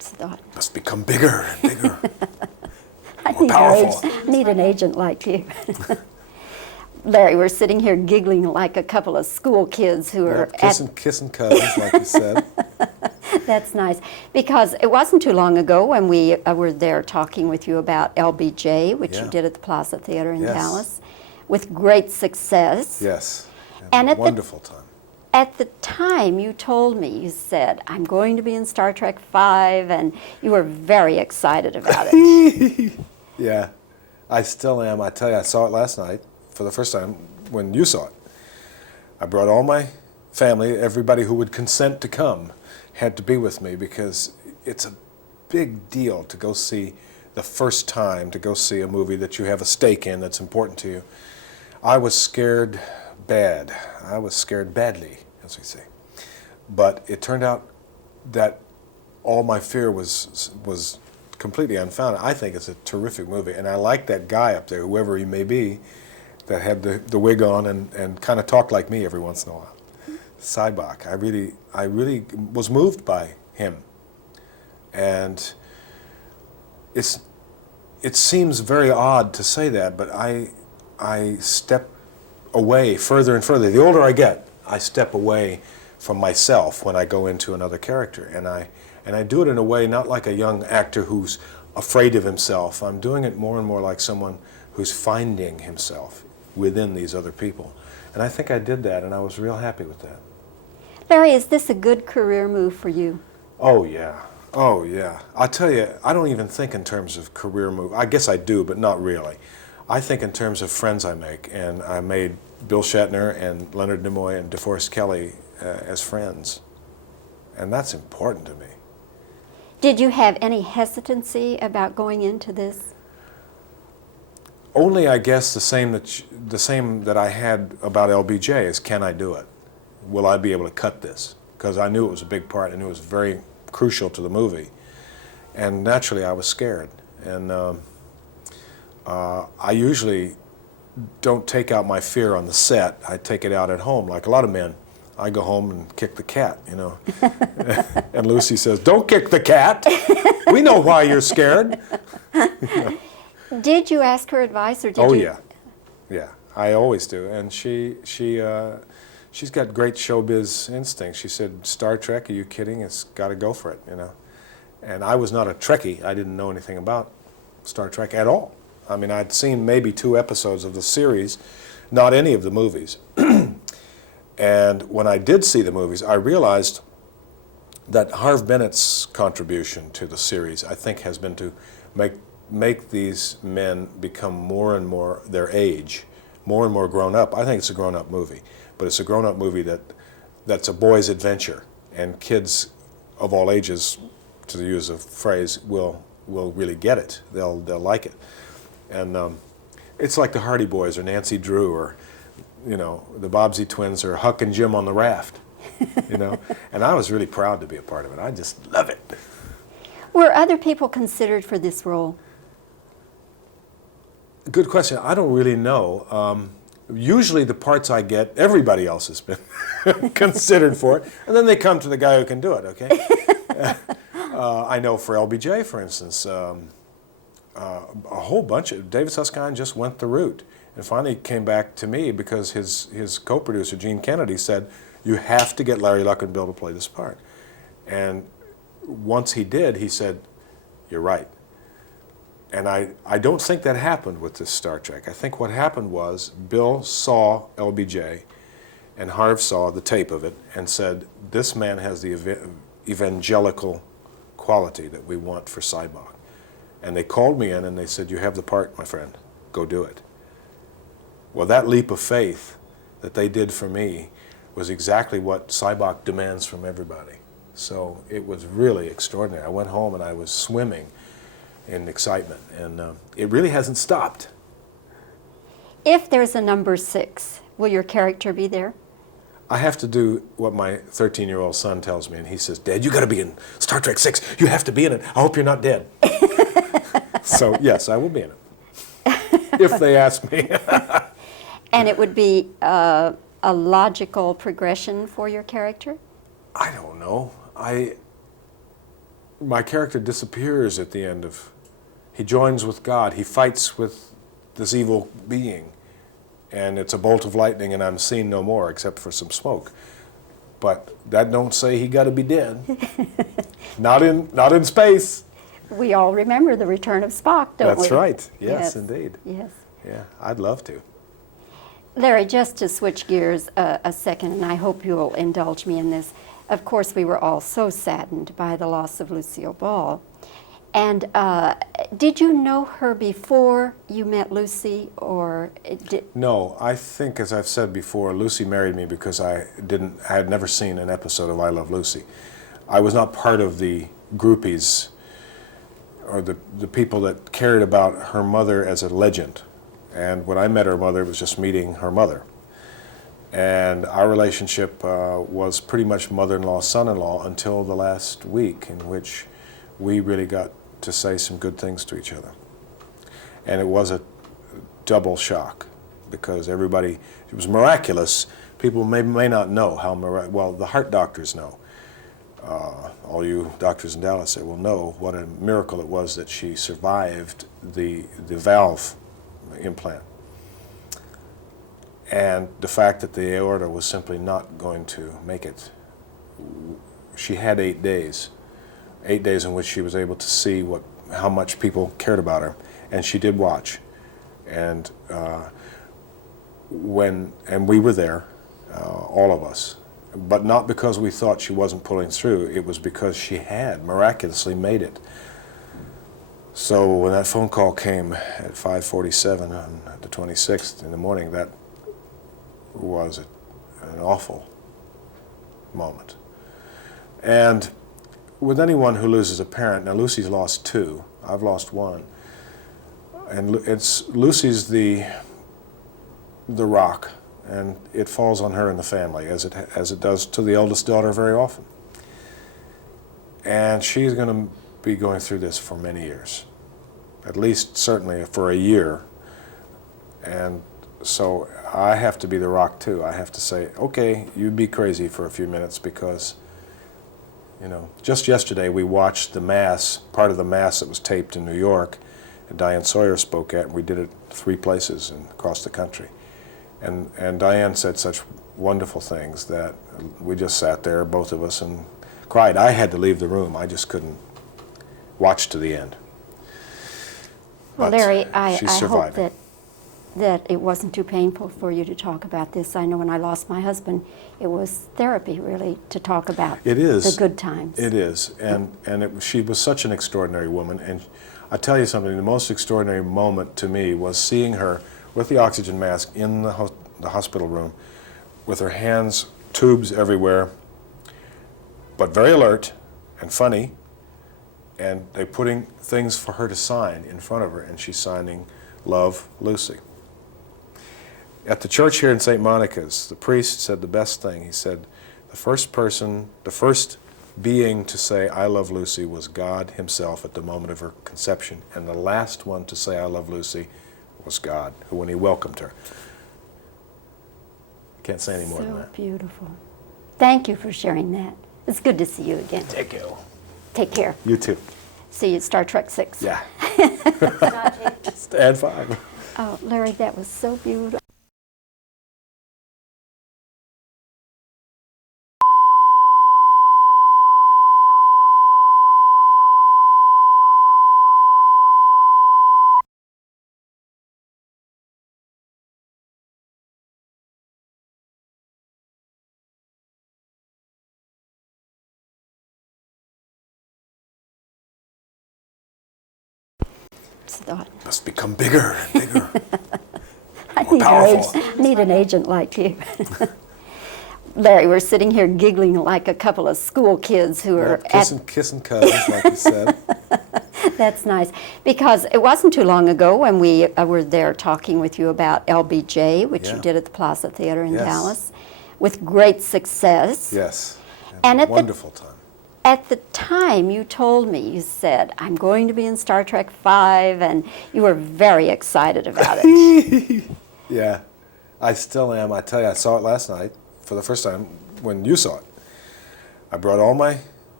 thought. Must become bigger and bigger. I More powerful. need an agent like you. Larry, we're sitting here giggling like a couple of school kids who are kissing cousins, like you said. That's nice, because it wasn't too long ago when we were there talking with you about LBJ, which you did at the Plaza Theater in Dallas, with great success. Yes, and a wonderful time. At the time, you told me, you said, I'm going to be in Star Trek V, and you were very excited about it. Yeah, I still am. I tell you, I saw it last night for the first time when you saw it. I brought all my family, everybody who would consent to come had to be with me, because it's a big deal to go see the first time, to go see a movie that you have a stake in that's important to you. I was scared bad. I was scared badly, as we say. But it turned out that all my fear was completely unfounded. I think it's a terrific movie, and I like that guy up there, whoever he may be, that had the wig on and kind of talked like me every once in a while. Sybok. I really was moved by him, and it seems very odd to say that, but I step away further and further. The older I get, I step away from myself when I go into another character, and I do it in a way not like a young actor who's afraid of himself. I'm doing it more and more like someone who's finding himself within these other people, and I think I did that, and I was real happy with that. Larry, is this a good career move for you? Oh yeah, oh yeah. I'll tell you, I don't even think in terms of career move. I guess I do, but not really. I think in terms of friends I make, and I made Bill Shatner and Leonard Nimoy and DeForest Kelley as friends, and that's important to me. Did you have any hesitancy about going into this? Only, I guess, the same that I had about LBJ is, can I do it? Will I be able to cut this? Because I knew it was a big part. I knew it was very crucial to the movie, and naturally I was scared. And I usually don't take out my fear on the set. I take it out at home, like a lot of men. I go home and kick the cat, you know. And Lucy says, "Don't kick the cat. We know why you're scared." Did you ask her advice, or did you? Oh yeah, yeah. I always do, and she's got great showbiz instinct. She said, "Star Trek? Are you kidding? It's got to go for it," you know. And I was not a Trekkie. I didn't know anything about Star Trek at all. I mean, I'd seen maybe 2 episodes of the series, not any of the movies. And when I did see the movies, I realized that Harve Bennett's contribution to the series, I think, has been to make these men become more and more their age, more and more grown up. I think it's a grown-up movie, but it's a grown-up movie that's a boy's adventure, and kids of all ages, to use a phrase, will really get it. They'll like it. And it's like the Hardy Boys or Nancy Drew or, you know, the Bobbsey Twins or Huck and Jim on the Raft, you know. And I was really proud to be a part of it. I just love it. Were other people considered for this role? Good question. I don't really know. Usually the parts I get, everybody else has been considered for it, and then they come to the guy who can do it, okay? I know for LBJ, for instance, a whole bunch of, David Susskind just went the route, and finally came back to me because his co-producer, Gene Kennedy, said, "You have to get Larry Luckinbill to play this part." And once he did, he said, "You're right." And I don't think that happened with this Star Trek. I think what happened was Bill saw LBJ, and Harve saw the tape of it, and said, "This man has the evangelical quality that we want for Sybok." And they called me in and they said, "You have the part, my friend. Go do it." Well, that leap of faith that they did for me was exactly what Sybok demands from everybody. So it was really extraordinary. I went home and I was swimming in excitement, and it really hasn't stopped. If there's a number 6, will your character be there? I have to do what my 13-year-old son tells me, and he says, "Dad, you got to be in Star Trek 6. You have to be in it. I hope you're not dead." So yes, I will be in it, if they ask me. And it would be a logical progression for your character? I don't know. my character disappears at the end of, he joins with God, he fights with this evil being, and it's a bolt of lightning and I'm seen no more except for some smoke. But that don't say he got to be dead. Not in space. We all remember the return of Spock, don't we? That's right. Yes, indeed. Yes. Yeah, I'd love to. Larry, just to switch gears a second, and I hope you'll indulge me in this. Of course, we were all so saddened by the loss of Lucille Ball. And did you know her before you met Lucy, or No, I think, as I've said before, Lucy married me because I had never seen an episode of I Love Lucy. I was not part of the groupies or the people that cared about her mother as a legend. And when I met her mother, it was just meeting her mother. And our relationship was pretty much mother-in-law, son-in-law until the last week, in which we really got to say some good things to each other. And it was a double shock because everybody, it was miraculous. People may not know how well, the heart doctors know. All you doctors in Dallas will know what a miracle it was that she survived the valve implant. And the fact that the aorta was simply not going to make it. She had 8 days. 8 days in which she was able to see how much people cared about her, and she did watch. And we were there, all of us, but not because we thought she wasn't pulling through. It was because she had miraculously made it. So when that phone call came at 5:47 on the 26th in the morning, that was an awful moment. And with anyone who loses a parent, now Lucy's lost 2, I've lost 1, and Lucy's the rock, and it falls on her and the family, as it does to the eldest daughter very often. And she's going to be going through this for many years, at least certainly for a year. And so I have to be the rock too. I have to say, okay, you be crazy for a few minutes, because just yesterday we watched the Mass, part of the Mass that was taped in New York, and Diane Sawyer spoke at, and we did it 3 places across the country. And Diane said such wonderful things that we just sat there, both of us, and cried. I had to leave the room. I just couldn't watch to the end. Well, Larry, I hope that it wasn't too painful for you to talk about this. I know when I lost my husband, it was therapy, really, to talk about the good times. It is, and she was such an extraordinary woman. And I tell you something, the most extraordinary moment to me was seeing her with the oxygen mask in the hospital room, with her hands, tubes everywhere, but very alert and funny, and they're putting things for her to sign in front of her, and she's signing, "Love, Lucy." At the church here in St. Monica's, the priest said the best thing. He said, the first being to say, "I love Lucy," was God himself at the moment of her conception, and the last one to say, "I love Lucy," was God, when he welcomed her. Can't say any more than that. So beautiful. Thank you for sharing that. It's good to see you again. Take care. Take care. You too. See you at Star Trek 6. Yeah. And 5. Oh, Larry, that was so beautiful. Thought. Must become bigger and bigger. I need an agent like you. Larry, we're sitting here giggling like a couple of school kids who are kissing cousins, like you said. That's nice, because it wasn't too long ago when we were there talking with you about LBJ, which you did at the Plaza Theater in Dallas, with great success. Yes, and wonderful time. At the time, you told me, you said, "I'm going to be in Star Trek 5, and you were very excited about it. Yeah, I still am. I tell you, I saw it last night for the first time when you saw it. I brought all my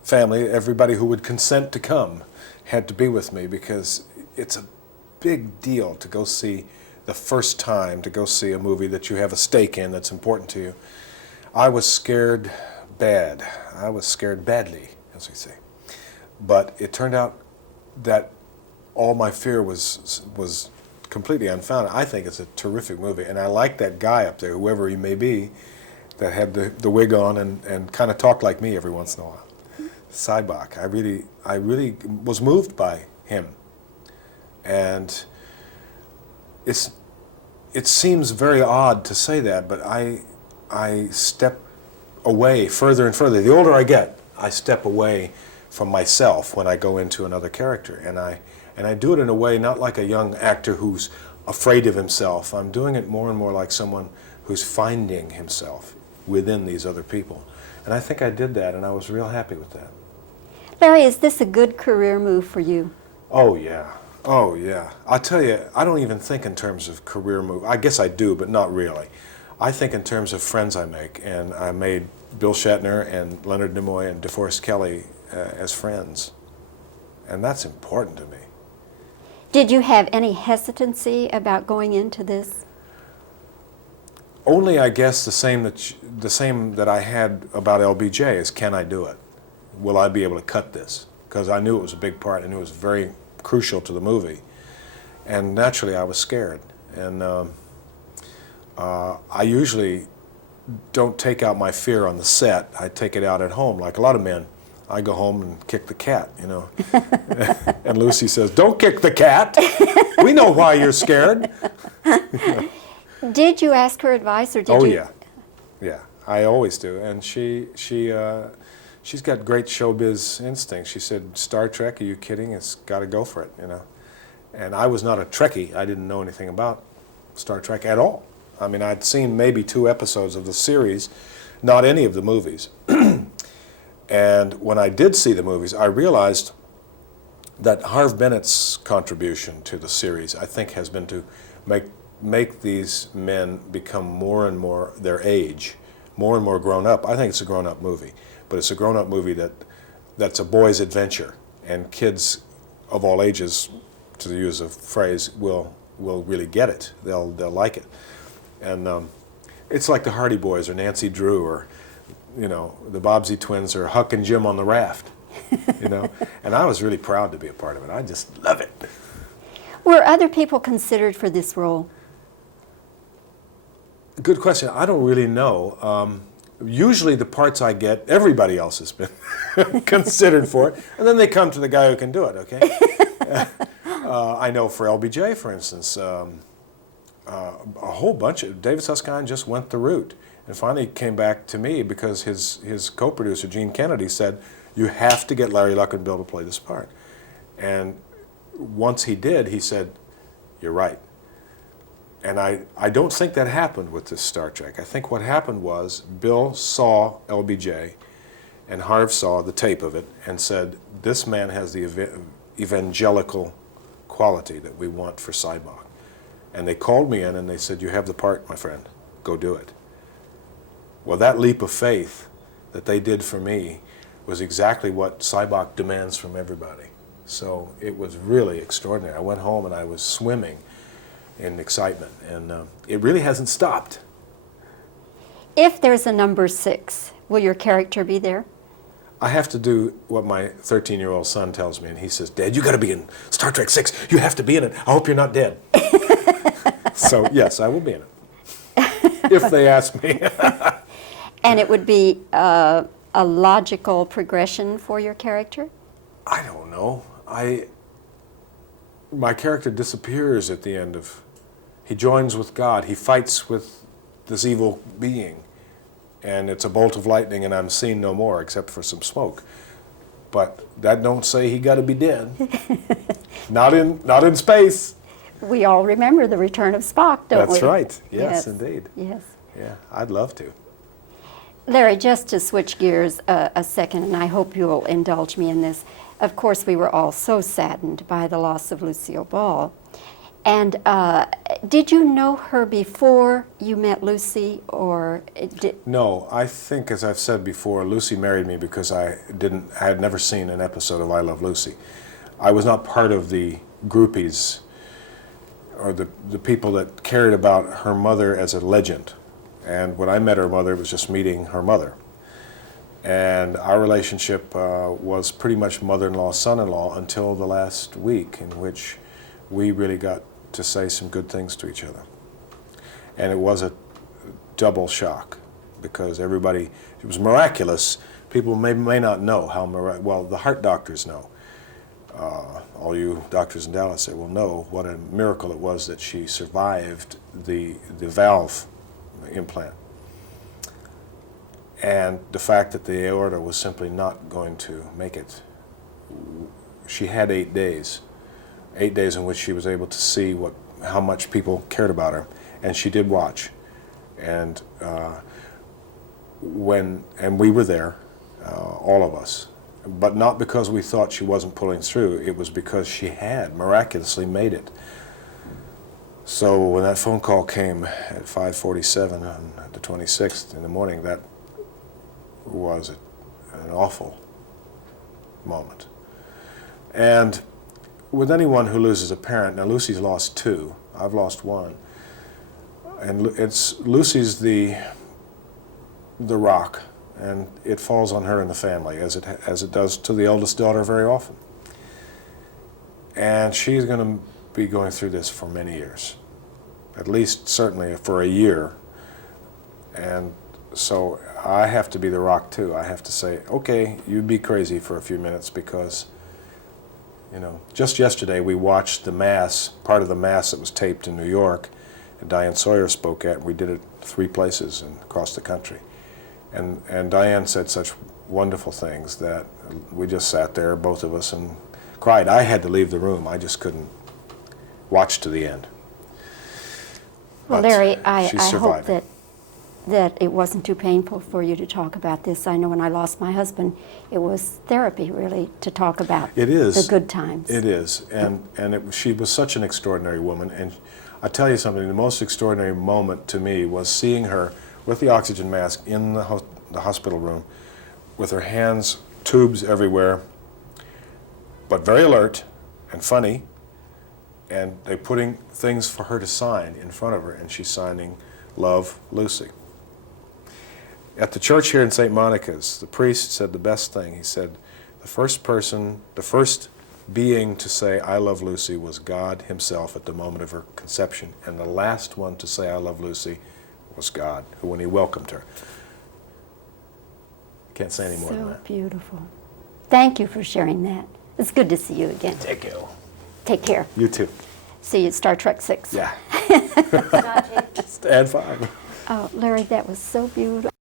family, everybody who would consent to come, had to be with me, because it's a big deal to go see the first time, to go see a movie that you have a stake in that's important to you. I was scared bad. I was scared badly, as we say. But it turned out that all my fear was completely unfounded. I think it's a terrific movie, and I like that guy up there, whoever he may be, that had the wig on and kind of talked like me every once in a while. Sybok. I really was moved by him. And it seems very odd to say that, but I step away further and further. The older I get, I step away from myself when I go into another character, and I do it in a way not like a young actor who's afraid of himself. I'm doing it more and more like someone who's finding himself within these other people. And I think I did that, and I was real happy with that. Larry, is this a good career move for you? Oh, yeah. Oh, yeah. I'll tell you, I don't even think in terms of career move. I guess I do, but not really. I think in terms of friends I make, and I made Bill Shatner and Leonard Nimoy and DeForest Kelley as friends, and that's important to me. Did you have any hesitancy about going into this? Only, I guess, the same that I had about LBJ is, can I do it? Will I be able to cut this? Because I knew it was a big part. I knew it was very crucial to the movie. And naturally, I was scared. And I usually don't take out my fear on the set. I take it out at home, like a lot of men. I go home and kick the cat, you know. And Lucy says, "Don't kick the cat. We know why you're scared." Did you ask her advice, or did you? Oh, yeah. Yeah, I always do. And she's got great showbiz instinct. She said, "Star Trek, are you kidding? It's got to go for it," you know. And I was not a Trekkie. I didn't know anything about Star Trek at all. I mean, I'd seen maybe 2 episodes of the series, not any of the movies. And when I did see the movies, I realized that Harve Bennett's contribution to the series, I think, has been to make these men become more and more their age, more and more grown up. I think it's a grown-up movie, but it's a grown-up movie that's a boy's adventure, and kids of all ages, to use a phrase, will really get it. They'll like it. And it's like the Hardy Boys or Nancy Drew or, you know, the Bobbsey twins or Huck and Jim on the Raft, you know. And I was really proud to be a part of it. I just love it. Were other people considered for this role? Good question. I don't really know. Usually the parts I get, everybody else has been considered for it, and then they come to the guy who can do it, okay? I know for LBJ, for instance, a whole bunch of, David Susskind just went the route and finally came back to me because his co-producer, Gene Kennedy, said, "You have to get Larry Luckinbill to play this part." And once he did, he said, "You're right." And I don't think that happened with this Star Trek. I think what happened was Bill saw LBJ and Harve saw the tape of it and said, "This man has the evangelical quality that we want for Sybok." And they called me in and they said, "You have the part, my friend. Go do it." Well, that leap of faith that they did for me was exactly what Sybok demands from everybody. So it was really extraordinary. I went home and I was swimming in excitement, and it really hasn't stopped. If there's a number 6, will your character be there? I have to do what my 13-year-old son tells me, and he says, "Dad, you got to be in Star Trek 6. You have to be in it. I hope you're not dead." So yes, I will be in it, if they ask me. And it would be a logical progression for your character? I don't know. My character disappears at the end of, he joins with God. He fights with this evil being, and it's a bolt of lightning, and I'm seen no more except for some smoke. But that don't say he got to be dead. Not in space. We all remember the return of Spock, don't we? That's right. Yes, indeed. Yes. Yeah, I'd love to. Larry, just to switch gears a second, and I hope you'll indulge me in this. Of course, we were all so saddened by the loss of Lucille Ball. And Did you know her before you met Lucy, or No, I think, as I've said before, Lucy married me because I had never seen an episode of I Love Lucy. I was not part of the groupies or the people that cared about her mother as a legend. And when I met her mother, it was just meeting her mother. And our relationship was pretty much mother-in-law, son-in-law until the last week, in which we really got to say some good things to each other. And it was a double shock because everybody, it was miraculous. People may not know how well, the heart doctors know. All you doctors in Dallas will know what a miracle it was that she survived the valve implant. And the fact that the aorta was simply not going to make it. She had 8 days. 8 days in which she was able to see how much people cared about her, and she did watch. And we were there, all of us, but not because we thought she wasn't pulling through. It was because she had miraculously made it. So when that phone call came at 5:47 on the 26th in the morning, that was an awful moment. And with anyone who loses a parent, now Lucy's lost 2, I've lost 1, and Lucy's the rock, and it falls on her and the family, as it does to the eldest daughter very often. And she's going to be going through this for many years, at least certainly for a year. And so I have to be the rock too. I have to say, okay, you be crazy for a few minutes, because just yesterday we watched the Mass, part of the Mass that was taped in New York, and Diane Sawyer spoke at, and we did it 3 places across the country. And Diane said such wonderful things that we just sat there, both of us, and cried. I had to leave the room. I just couldn't watch to the end. Well, But Larry, I she's hope surviving. that it wasn't too painful for you to talk about this. I know when I lost my husband, it was therapy, really, to talk about It is. the good times. It is, and she was such an extraordinary woman. And I tell you something, the most extraordinary moment to me was seeing her with the oxygen mask in the hospital room, with her hands, tubes everywhere, but very alert and funny, and they're putting things for her to sign in front of her, and she's signing, "Love, Lucy." At the church here in St. Monica's, the priest said the best thing. He said, the first being to say, "I love Lucy," was God himself at the moment of her conception. And the last one to say, "I love Lucy," was God, when he welcomed her. Can't say any more than So that. beautiful. Thank you for sharing that. It's good to see you again. Thank you. Take care. You too. See you at Star Trek 6. Yeah. And 5. Oh, Larry, that was so beautiful.